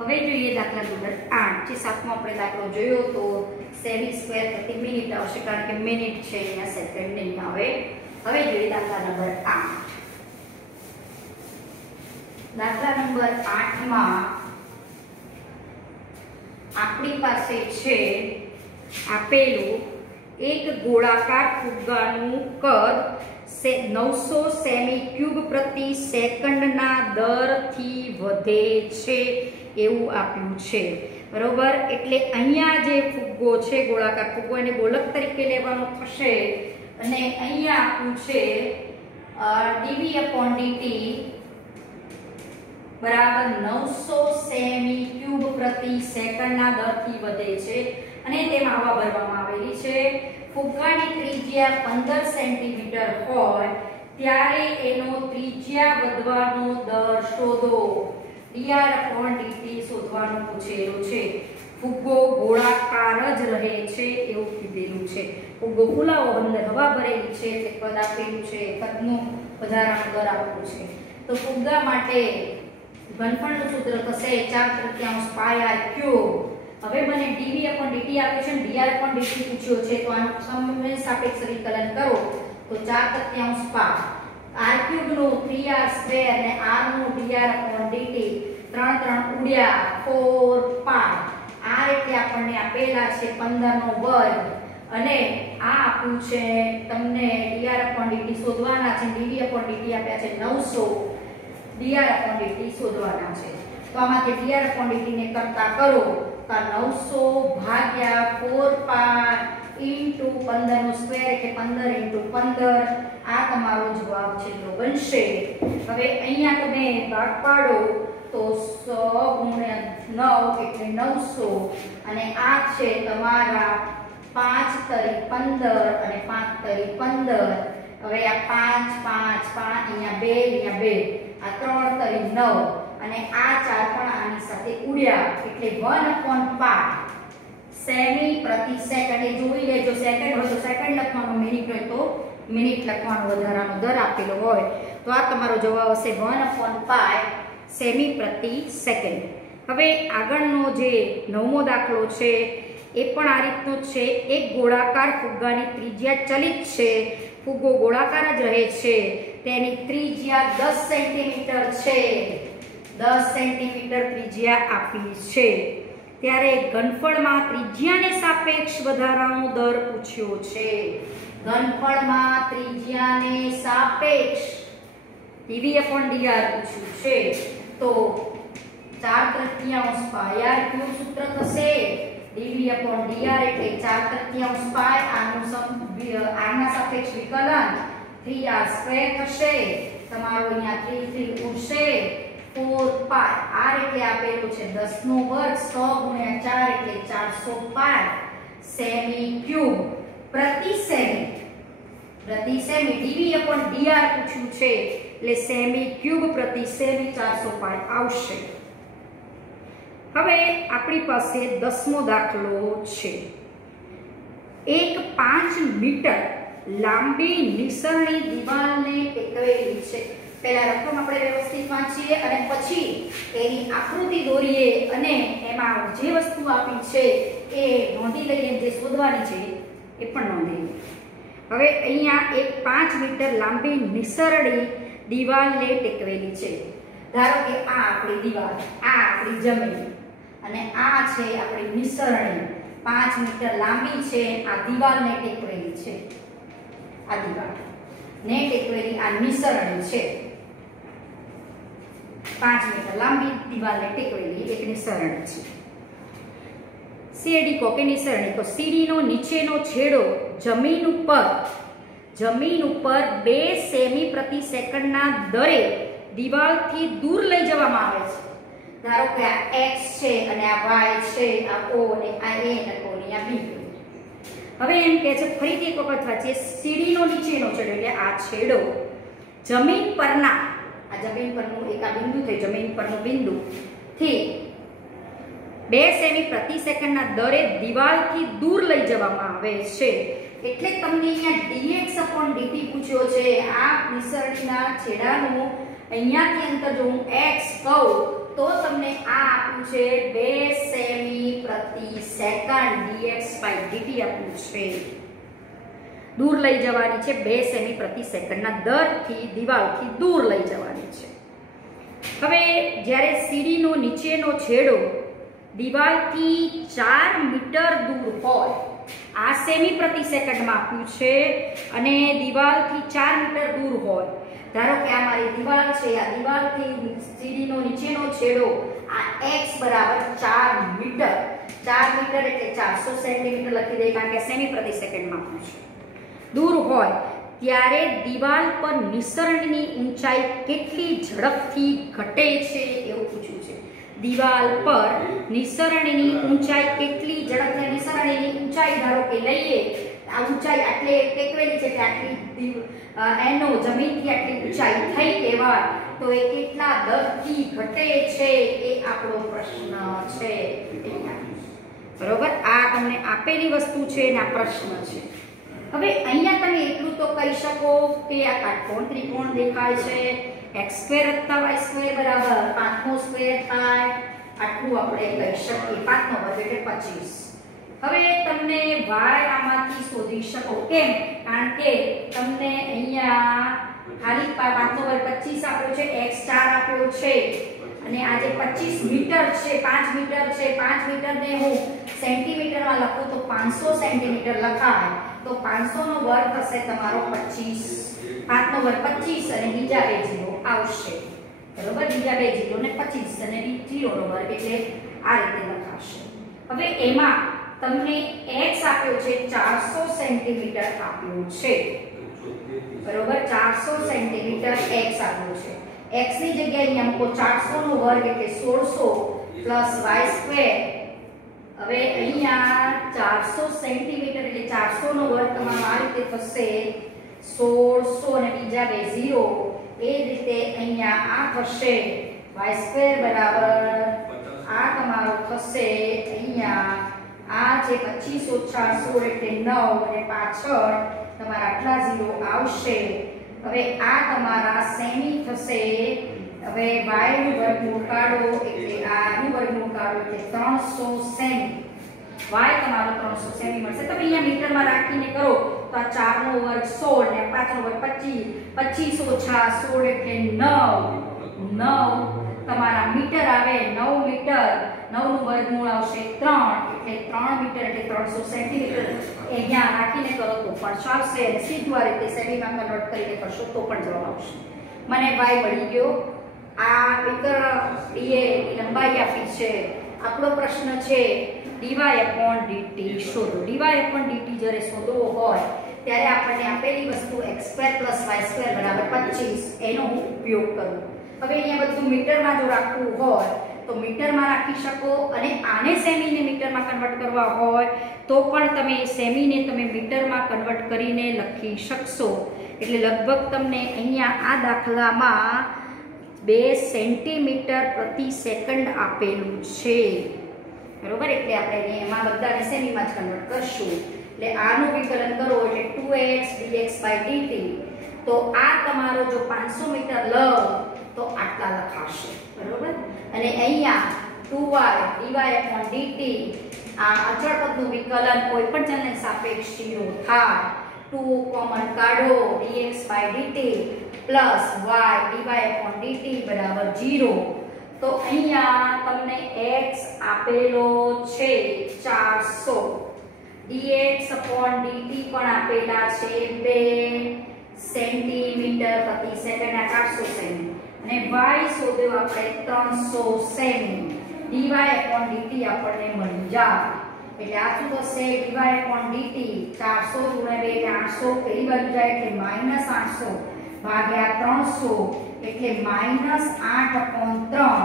હવે જોઈએ દાખલા નંબર 8 જે સાતમો આપણે દાખલો જોયો તો સેમી સ્ક્વેર પ્રતિ મિનિટ આવશે કારણ કે મિનિટ છે અહીંયા સેકન્ડ નહીં આવે। હવે જોઈએ દાખલા નંબર 8। દાખલા નંબર 8 માં આપણી પાસે છે આપેલું એક ગોળાકાર ફુગ્ગાનું કદ 900 સેમી ક્યુબ પ્રતિ સેકન્ડના દરથી વધે છે એવું આપ્યું છે બરોબર। એટલે અહીંયા જે ફુગ્ગો છે ગોળાકાર ફુગ્ગો એને ગોલક તરીકે લેવાનો થશે અને અહીંયા આપ્યું છે dv/dt બરાબર 900 સેમી ક્યુબ પ્રતિ સેકન્ડના દરથી વધે છે અને તેમાં હવા ભરવામાં આવેલી છે। ફુગ્ગાની ત્રિજ્યા 15 સેન્ટીમીટર હોય ત્યારે એનો ત્રિજ્યા વધવાનો દર શોધો। dr/dt શોધવાનું પૂછેલું છે। ફુગ્ગો ગોળાકાર જ રહે છે એવું કીધેલું છે। ફુગ્ગો ફૂલાવો અંદર હવા ભરેલી છે એટલે કદ આપેલું છે, કદનું વધારાનો દર આપેલું છે। તો ફુગ્ગા માટે ઘનફળનું સૂત્ર થશે 4/3 πr3। હવે મને dv/dt આપ્યું છે ને dr/dt પૂછ્યો છે તો આનું સમય સાપેક્ષ વિકલન કરો તો 4/3 પાર r³ નું 3r² અને r નું dr/dt 3 ઉડ્યા 4 પાર r એટલે આપણને આપેલા છે 15 નો વર્ગ અને આ આપ્યું છે તમને dr/dt શોધવાના છે। dv/dt આપ્યા છે 900 dr/dt શોધવાના છે તો આમાંથી dr/dt ને કરતા કરો તો 900 ભાગ્યા 4 પાર ઇન્ટુ 15 નો સ્ક્વેર એટલે 15 ઇન્ટુ 15 આ તમારો જવાબ છે તો બનશે। હવે અહીંયા તમે ભાગ પાડો તો 100 ગુણ્યા 9 એટલે 900 અને આ છે તમારા 5 તરી 15 અને 5 તરી 15। હવે આ 5 5 5 અહીંયા 2 આ 3 તરી 9 અને આ 4 પણ આની સાથે ઉડ્યા એટલે 1/5 સેમી પ્રતિ સેકન્ડ। એ જોઈ લેજો સેકન્ડ હોય તો સેકન્ડ લખવાનો, મિનિટ હોય તો મિનિટ લખવાનો, વધારાનો દર આપેલો હોય તો આ તમારો જવાબ હશે 1/5 સેમી પ્રતિ સેકન્ડ। હવે આગળનો જે નવમો દાખલો છે એ પણ આ રીતનો છે। એક ગોળાકાર ફુગ્ગાની ત્રિજ્યા ચલિત છે, ફુગ્ગો ગોળાકાર જ રહે છે, તેની ત્રિજ્યા 10 સેન્ટીમીટર છે, 10 સેન્ટીમીટર ત્રિજ્યા આપી છે ત્યારે ઘનફળમાં ત્રિજ્યાને સાપેક્ષ વધારાનો દર પૂછ્યો છે। ઘનફળમાં ત્રિજ્યાને સાપેક્ષ dv/dr પૂછ્યું છે તો 4/3 πr³ સૂત્ર થશે। dv/dr એટલે 4/3 π આના સાપેક્ષ વિકલન 3r² થશે તમારો અહીંયા 3 ઉડશે 4 પાય r એટલે આપેલું છે 10 નો વર્ગ 100 ગુણ્યા 4 એટલે 400 પાય સેમી ક્યુબ પ્રતિ સેમી dv/dr પૂછ્યું છે એટલે સેમી ક્યુબ પ્રતિ સેમી 400 પાય આવશે। હવે આપણી પાસે 10મો દાખલો છે। એક 5 મીટર લાંબી નિસરણી દિવાલને ટેકવેલી છે। પહેલા રકમ આપણે વ્યવસ્થિત વાંચીએ અને પછી એની આકૃતિ દોરીએ અને એમાં જે વસ્તુ આપી છે એ નોંધી લઈએ, જે શોધવાની છે એ પણ નોંધી લઈએ। હવે અહીંયા એક 5 મીટર લાંબી નિસરણી દિવાલને ટેકવેલી છે। ધારો કે આ આપણી દિવાલ, આ આપણી જમીન અને આ છે આપણી નિસરણી 5 મીટર લાંબી છે, આ દિવાલને ટેકવેલી છે, આ દિવાલ ને ટેકવેલી આ નિસરણી છે। 5 મીટર લાંબી દિવાલને ટેકવેલી એક નિસરણી છે। સીડી કો કે નિસરણી તો સીડીનો નીચેનો છેડો જમીન ઉપર 2 સેમી પ્રતિ સેકન્ડના દરે દિવાલથી દૂર લઈ જવામાં આવે છે। ધારો કે આ x છે અને આ y છે, આ o અને આ a અને o અને આ b। હવે એમ કહે છે ફરીથી એક વખત વાંચીએ, સીડીનો નીચેનો છેડો એટલે આ છેડો જમીન પરના, આ જમીન પરનું એક આ બિંદુ થઈ જમીન પરનું બિંદુ થી 2 સેમી પ્રતિ સેકન્ડના દરે દિવાલથી દૂર લઈ જવામાં આવે છે। એટલે તમને અહીંયા dx/dt પૂછ્યો છે। આ નિસરણીના છેડાનું અહીંયાથી અંતર જો હું x કહું તો તમને આ આપ્યું છે 2 સેમી પ્રતિ સેકન્ડ dx/dt આપ્યું છે. દૂર લઈ જવાની છે 2 સેમી પ્રતિ સેકન્ડના દરથી દિવાલથી દૂર લઈ જવાની છે. હવે જ્યારે સીડીનો નીચેનો છેડો દિવાલથી 4 મીટર દૂર હોય, આ સેમી પ્રતિ સેકન્ડમાં આપ્યું છે અને દિવાલથી 4 મીટર દૂર હોય, ધારો કે આ મારી દિવાલ છે, આ દિવાલથી સીડીનો નીચેનો છેડો આ x બરાબર 4 મીટર, 4 મીટર એટલે 400 સેન્ટીમીટર લખી દઈએ કારણ કે સેમી પ્રતિ સેકન્ડમાં આપ્યું છે. દૂર હોય ત્યારે દિવાલ પર નિસરણની ઊંચાઈ કેટલી ઝડપથી ઘટે છે એવું પૂછ્યું છે. દિવાલ પર નિસરણની ઊંચાઈ કેટલી ઝડપથી, નિસરણની ઊંચાઈ ધારો કે લઈએ, આ ઊંચાઈ આટલે ટેકવેલી છે કે આટલી એનો જમીનથી આટલી ઊંચાઈ થઈ કહેવાય તો એ કેટલા દરથી ઘટે છે એ આપણો પ્રશ્ન છે. બરોબર, આ તમને આપેલી વસ્તુ છે અને આ પ્રશ્ન છે. હવે અહીંયા તમે એટલું તો કહી શકો કે આ કાટકોણ ત્રિકોણ દેખાય છે, x² + y² બરાબર 5² થાય, આટલું આપણે કહી શકીએ. 5² એટલે 25. હવે તમને y આમાંથી શોધી શકો, કેમ? કારણ કે તમને અહીંયા ખાલી 5² 25 આપ્યો છે, x 4 આપ્યો છે અને આ જે 25 મીટર છે, 5 મીટર છે, 5 મીટરને હું સેન્ટીમીટરમાં લખું તો 500 સેન્ટીમીટર લખાય, તો 500 નો વર્ગ થશે તમારો 25. 5 નો વર્ગ 25 અને બીજા બે 0 આવશે. બરોબર, બીજા બે 0 ને 25 અને 0 નો વર્ગ એટલે આ રીતે લખાશે. હવે એમાં તમને x આપ્યો છે 400 સેન્ટીમીટર આપ્યું છે. બરોબર, 400 સેન્ટીમીટર x આપ્યો છે. x ની જગ્યાએ અહીંયા મૂકો 400 નો વર્ગ એટલે 1600 + y². હવે અહીંયા 400 સેન્ટીમીટર એટલે 400 નો વર્ગ તમારો આ રીતે થશે 1600 અને બીજા બે 0, એ રીતે અહીંયા આ થશે y² બરાબર આ તમારો થશે અહીંયા આ જે 25 - 16 એટલે 9 અને પાછળ તમારા આટલા 0 આવશે. હવે આ તમારા સેમી થશે. હવે y નું વર્ગમૂળ કાઢો એટલે આ નું વર્ગમૂળ કાઢો એટલે 300 સેમી. y તમારો 300 સેમી મળશે. તમે અહીંયા મીટરમાં રાખીને કરો તો આ 4 નો વર્ગ 16 ને 5 નો વર્ગ 25, 25 - 16 એટલે 9 તમારા મીટર આવે. 9 મીટર, 9 નું વર્ગમૂળ આવશે 3 એટલે 3 મીટર એટલે 300 સેન્ટીમીટર. અહીંયા રાખીને કરો તો પણ ચાલશે અને સીધું આ રીતે સેમીમાં કન્વર્ટ કરીને કરશો તો પણ જવાબ આવશે. મને y મળી ગયો. આ વિકર્ણ dA લંબાઈ આપી છે. આપણો પ્રશ્ન છે dy/dt શોધો. dy/dt જ્યારે શોધવો હોય ત્યારે આપણને આપેલી વસ્તુ x² + y² બરાબર 25 એનો હું ઉપયોગ કરું. હવે અહીંયા બધું મીટરમાં જો રાખવું હોય તો મીટરમાં રાખી શકો અને આને સેમીને મીટરમાં કન્વર્ટ કરવા હોય તો પણ તમે સેમીને તમે મીટરમાં કન્વર્ટ કરીને લખી શકશો. એટલે લગભગ તમને અહીંયા આ દાખલામાં 2 સેન્ટીમીટર પ્રતિ સેકન્ડ આપેલું છે. બરોબર, એટલે આપણે એમાં બધાને સેમીમાં જ કન્વર્ટ કરશું. એટલે આનું વિકલન કરો એટલે 2x dx/dt. તો આ તમારો જો 500 મીટર લો તો આટલા લખાશે. બરોબર, અને અહીંયા 2y dy/dt આ અચળ પદનું વિકલન કોઈ પણ ચલને સાપેક્ષ 0 થાય. 2 કોમન કાઢો dx/dt પ્લસ y dy/dt બરાબર 0. તો અહીંયા તમને x આપેલો છે 400, dx/dt પણ આપેલા છે 2 સેન્ટીમીટર પ્રતિ સેકન્ડ, આ 400 સેમી, અને y શોધ્યો આપણે 300 સેમી. dy/dt આપણને મળી જાય. એટલે આ શું થશે dy/dt 400 × 2 એટલે 800, પેલી બાજુ જાય એટલે -800 ભાગ્યા 300 એટલે -8/3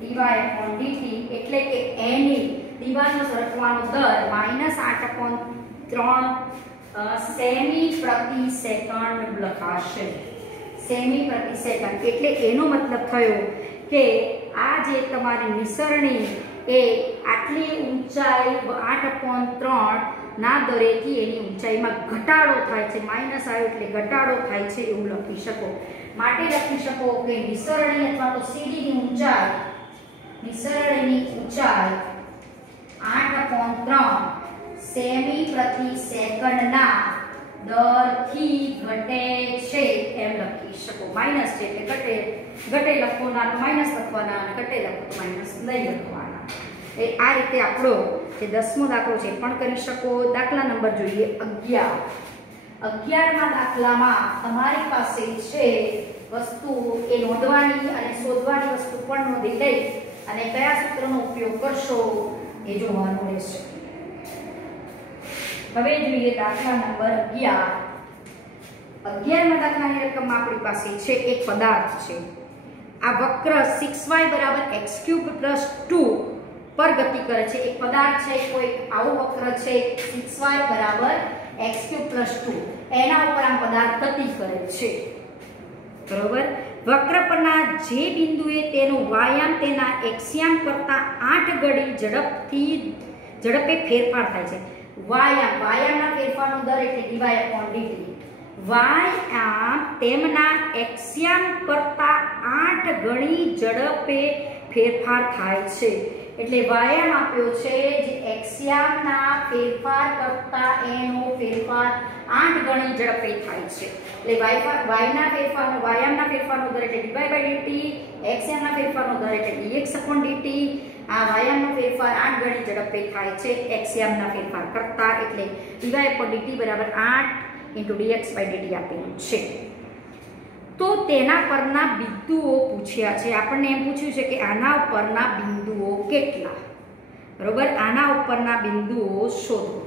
dy/dt. એટલે કે એની દિવાલનો સરકવાનો દર -8/3 સેમી પ્રતિ સેકન્ડ લખાશે. સેમી પ્રતિ સેકન્ડ એટલે એનો મતલબ થયો કે આ જે તમારી નિસરણી એ આટલી ઊંચાઈ 8/3 ના દરેથી એની ઊંચાઈમાં ઘટાડો થાય છે. માઈનસ આવ્યો એટલે ઘટાડો થાય છે એવું લખી શકો. માટે લખી શકો કે નિસરણી અથવા તો સીડીની ઊંચાઈ સેકન્ડના દરથી ઘટે છે એમ લખી શકો. માઈનસ છે એટલે ઘટે લખવાના તો માઈનસ લખવાના અને ઘટે લખો તો માઈનસ નહીં લખવાના. એ આ રીતે આપણો જે 10મો દાખલો છે પણ કરી શકો. દાખલા નંબર જોઈએ 11. 11મા દાખલામાં તમારી પાસે છે વસ્તુ એ નોંધવાની અને શોધવાની વસ્તુ પણ નોંધી લઈ અને કયા સૂત્રનો ઉપયોગ કરશો એ જોવાનું રહેશે. હવે જોઈએ દાખલા નંબર 11. 11મા દાખલાની રકમમાં આપણી પાસે છે એક પદાર્થ છે. આ વક્ર 6y = x³ + 2 પર ગતિ કરે છે. એક પદાર્થ છે, કોઈ આવું વક્ર છે 6y = x³ + 2, એના ઉપર આમ પદાર્થ ગતિ કરે છે. બરોબર. વક્ર પરના જે બિંદુએ તેનો વાયામ તેના એક્સિયામ કરતા 8 ગણી ઝડપે ફેરફાર થાય છે. વાયામના ફેરફારનો દર એટલે dy/dt. વાયામ તેમના એક્સિયામ કરતા 8 ગણી ઝડપે ફેરફાર થાય છે. એટલે વાયામ આપ્યો છે જે એક્સિયામના ફેરફાર કરતા એનો ફેરફાર 8 ગણી ઝડપે થાય છે. એટલે વાયામના ફેરફારનો દર એટલે dy/dt, એક્સિયામના ફેરફારનો દર એટલે dx/dt. આ વાયામનો ફેરફાર 8 ગણી ઝડપે થાય છે એક્સિયામના ફેરફાર કરતા, એટલે dy/dt = 8 × dx/dt આપેલું છે. તો તેના પરના બિંદુઓ પૂછ્યા છે. આપણને એમ પૂછ્યું છે કે આના ઉપરના બિંદુઓ કેટલા. બરોબર. આના ઉપરના બિંદુઓ શોધો.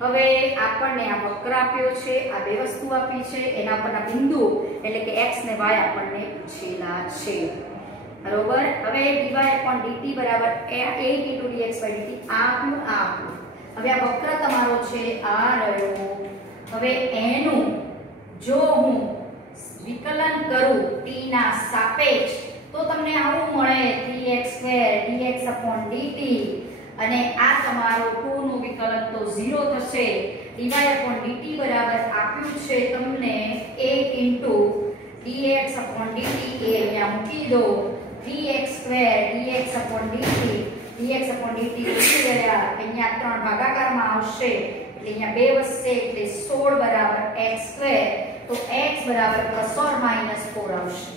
હવે આપણને આ વક્ર આપ્યો છે, આ બે વસ્તુ આપી છે, એના ઉપરના બિંદુઓ એટલે કે x ને y આપણને પૂછેલા છે. બરોબર. હવે dy/dt = 8 × dx/dt આપ્યું. હવે આ વક્ર તમારો છે આ રહ્યો. હવે એનું જો હું વિકલન કરું t ના સાપેક્ષ તો તમને આવું મળે 3x² dx/dt અને આ તમારો 2 નું વિકલન તો 0 થશે. dy/dt બરાબર આપ્યું છે તમને 8 × dx/dt એ અહીંયા મૂકી દો. 3x² dx/dt ઉડી ગયા. અહીંયા 3 ભાગાકારમાં આવશે એટલે અહીંયા 2 વધશે એટલે 16 = x². તો x = ±4 આવશે.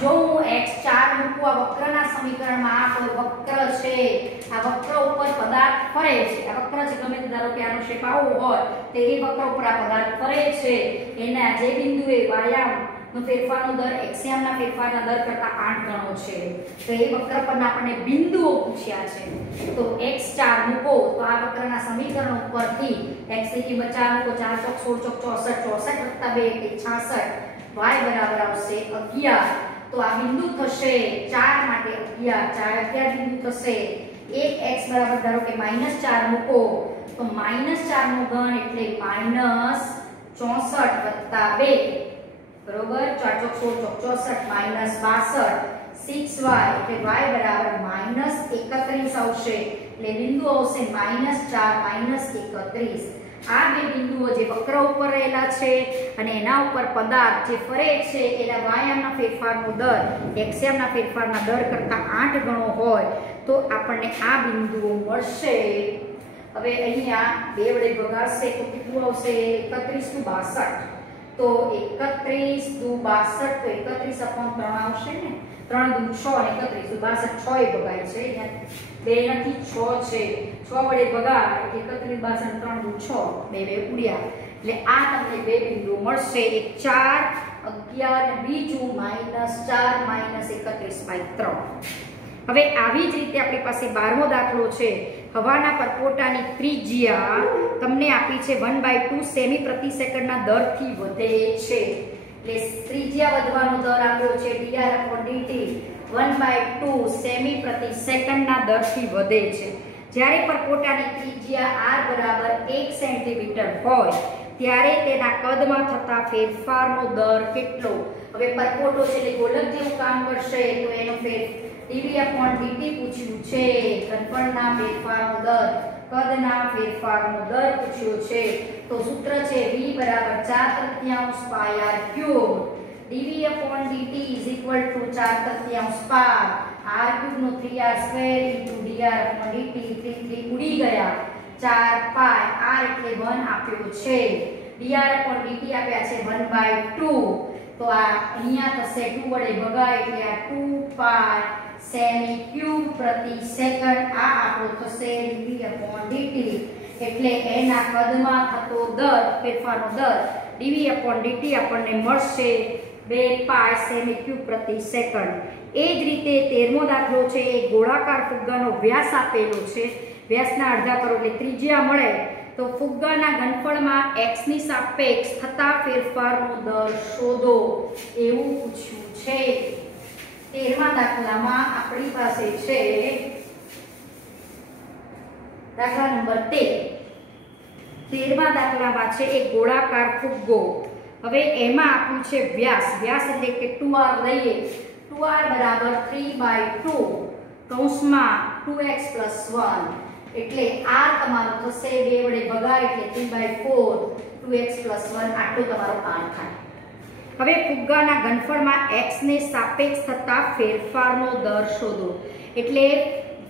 જો હું x4 મૂકું આ વક્રના સમીકરણમાં, આ કોઈ વક્ર છે, આ વક્ર ઉપર પદાર્થ ફરે છે. આ વક્ર છે, ગમે તે ધારો કે આનો શેપ આવો હોય તો એ વક્ર ઉપર આ પદાર્થ ફરે છે. એના જે બિંદુએ વાયામનો ફેરફારનો દર એક્સિયામના ફેરફારના દર કરતા 8 ગણો છે. તો એ વક્ર પરના આપણને બિંદુઓ પૂછ્યા છે. તો x4 મૂકો તો આ વક્રના સમીકરણ ઉપરથી x ની કિંમત 4 મૂકો, 4 × 16 = 64, 64 + 2 = 66, y બરાબર આવશે 11. તો આ બિંદુ થશે 4 માટે 11, 4 11 બિંદુ થશે. એક x બરાબર ધારો કે -4 મૂકો તો -4 નો ઘન એટલે -64 + 2, બરોબર. 4 × 16 = 64, -62 6y એટલે y બરાબર -31 આવશે. એટલે બિંદુ આવશે -4 -31. આ બે બિંદુઓ જે વક્ર ઉપર રહેલા છે અને એના ઉપર પદાર્થ જે ફરે છે એના વાયામના ફેરફારનો દર એક્સિયામના ફેરફારના દર કરતા 8 ગણો હોય તો આપણને આ બિંદુઓ મળશે. હવે અહીંયા 2 વડે ભગાડશે તો કેટલું આવશે? 31 × 62. તો 31 × 62 તો 31/3 આવશે ને. 3 × 6 અને 31 × 62 6 એ ભગાય છે. અહીંયા 2 નથી 6 છે. 6 વડે ભગાડ એટલે 31 × 62 3 × 6 2 ઉડ્યા. એટલે આ તમને બે બિંદુ મળશે. એક 4 11 અને બીજું -4 -31/3. હવે આવી જ રીતે આપણી પાસે 12મો દાખલો છે. હવાના પરપોટાની ત્રિજ્યા તમને આપી છે 1/2 સેમી પ્રતિ સેકન્ડના દરથી વધે છે. એટલે ત્રિજ્યા વધવાનો દર આપ્યો છે dr/dt 1/2 સેમી પ્રતિ સેકન્ડના દરથી વધે છે. જ્યારે પરપોટાની ત્રિજ્યા r બરાબર 1 સેન્ટીમીટર હોય ત્યારે તેના કદમાં થતા ફેરફારનો દર કેટલો? હવે પરપોટો છે એટલે ગોલક જેવું કામ કરશે તો એનો dv/dt પૂછ્યું છે. ઘનફળના ફેરફારનો દર, કદના ફેરફારનો દર પૂછ્યો છે. તો સૂત્ર છે v = 4/3 πr3. dv/dt = 4/3 r³ નો 3r² × dr/dt 3 ઉડી ગયા. 4 પાઈ r એટલે 1 આપ્યો છે, dr/dt આપ્યા છે 1/2, તો આ અહીંયા થશે 2 વડે ભગાય એટલે આ 2 પાઈ સેમી ક્યુબ પ્રતિ સેકન્ડ, આ આપણો થશે dv/dt, એટલે એના કદમાં થતો દર, ફેરફારનો દર dv/dt આપણને મળશે 2 પાઈ સેમી ક્યુબ પ્રતિ સેકન્ડ. એ જ રીતે 13મો દાખલો છે, એ ગોળાકાર ફુગ્ગાનો વ્યાસ આપેલો છે, વ્યાસના અડધા કરો એટલે ત્રિજ્યા મળે, તો ફુગ્ગાના ઘનફળમાં x ની સાપેક્ષ થતા ફેરફારનો દર શોધો એવું પૂછ્યું છે. 13મા દાખલામાં આપણી પાસે છે દાખલા નંબર 13મા દાખલામાં છે એક ગોળાકાર ફુગ્ગો. હવે એમાં આપ્યું છે વ્યાસ, વ્યાસ એટલે કે 2r લઈએ, 2r બરાબર 3/2 કૌંસમાં 2x + 1, એટલે r તમારો થશે 2 વડે ભગાય એટલે 3/4, 2x + 1 આટલો તમારો r થાય. હવે ફુગ્ગાના ઘનફળમાં x ને સાપેક્ષ થતા ફેરફારનો દર શોધો, એટલે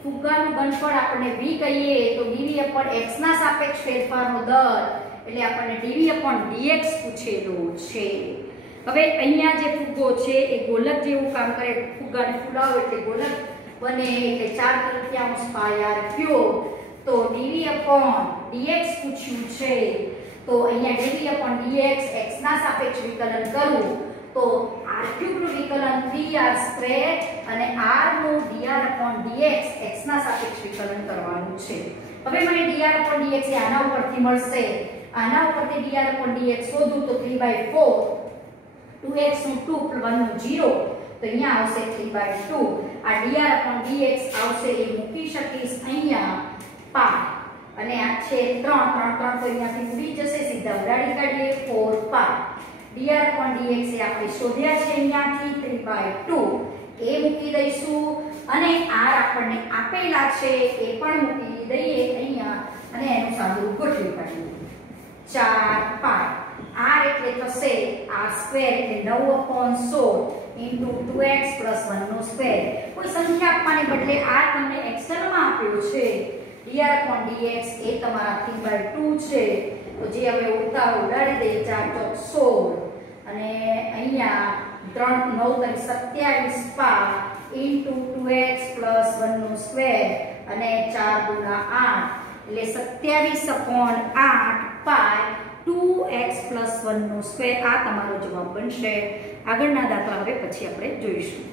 ફુગ્ગાનું ઘનફળ આપણે v કહીએ તો dv/x ના સાપેક્ષ ફેરફારનો દર એટલે આપણને dv/dx પૂછેલો છે. હવે અહીંયા જે ફુગ્ગો છે એ ગોલક જેવું કામ કરે, ફુગ્ગાને ફૂલાવો એટલે ગોલક બને, એટલે 4/3 પાઈ r ક્યુબ, તો dv/dx પૂછ્યું છે, તો અહીંયા dv/dx x ના સાપેક્ષ વિકલન કરવું તો r³ નું વિકલન 3r² અને r નું dr/dx x ના સાપેક્ષ વિકલન કરવાનું છે. હવે મને dr/dx એ આના ઉપરથી મળશે, આના ઉપરથી dr/dx શોધું તો 3/4, 2x નું 2 1 નું 0, તો અહીંયા આવશે 3/2, આ dr/dx આવશે એ મૂકી શકીશ અહીંયા પાઈ, અને આ છે 3 3 3 તો અહીંયાથી ઉડી જશે, સીધા ઉડાડી કાઢીએ 4 પાઈ. dr/dx એ આપણે શોધ્યા છે અહીંયાથી 3/2, એ મૂકી દઈશું, અને r આપણને આપેલા છે એ પણ મૂકી દઈએ અહીંયા, અને એનું સાદું ગોઠવી કાઢીએ 4 પાઈ. r એટલે થશે r² એટલે 9/16 * 2x + 1 નો સ્ક્વેર. કોઈ સંખ્યા આપવાને બદલે r તમને એક્સટર્નલમાં આપ્યો છે, dr/dx એ તમારા 3/2 છે, તો જે હવે ઉડતા ઉડાડી દઈએ 4 * 16, અને અહીંયા 3 9 * 27 પાઈ * 2x + 1 નો સ્ક્વેર, અને 4 × 8 એટલે 27/8 પાઈ 2x + 1 નો સ્ક્વેર. આ તમારો જવાબ બનશે. આગળના દાખલા હવે પછી આપણે જોઈશું.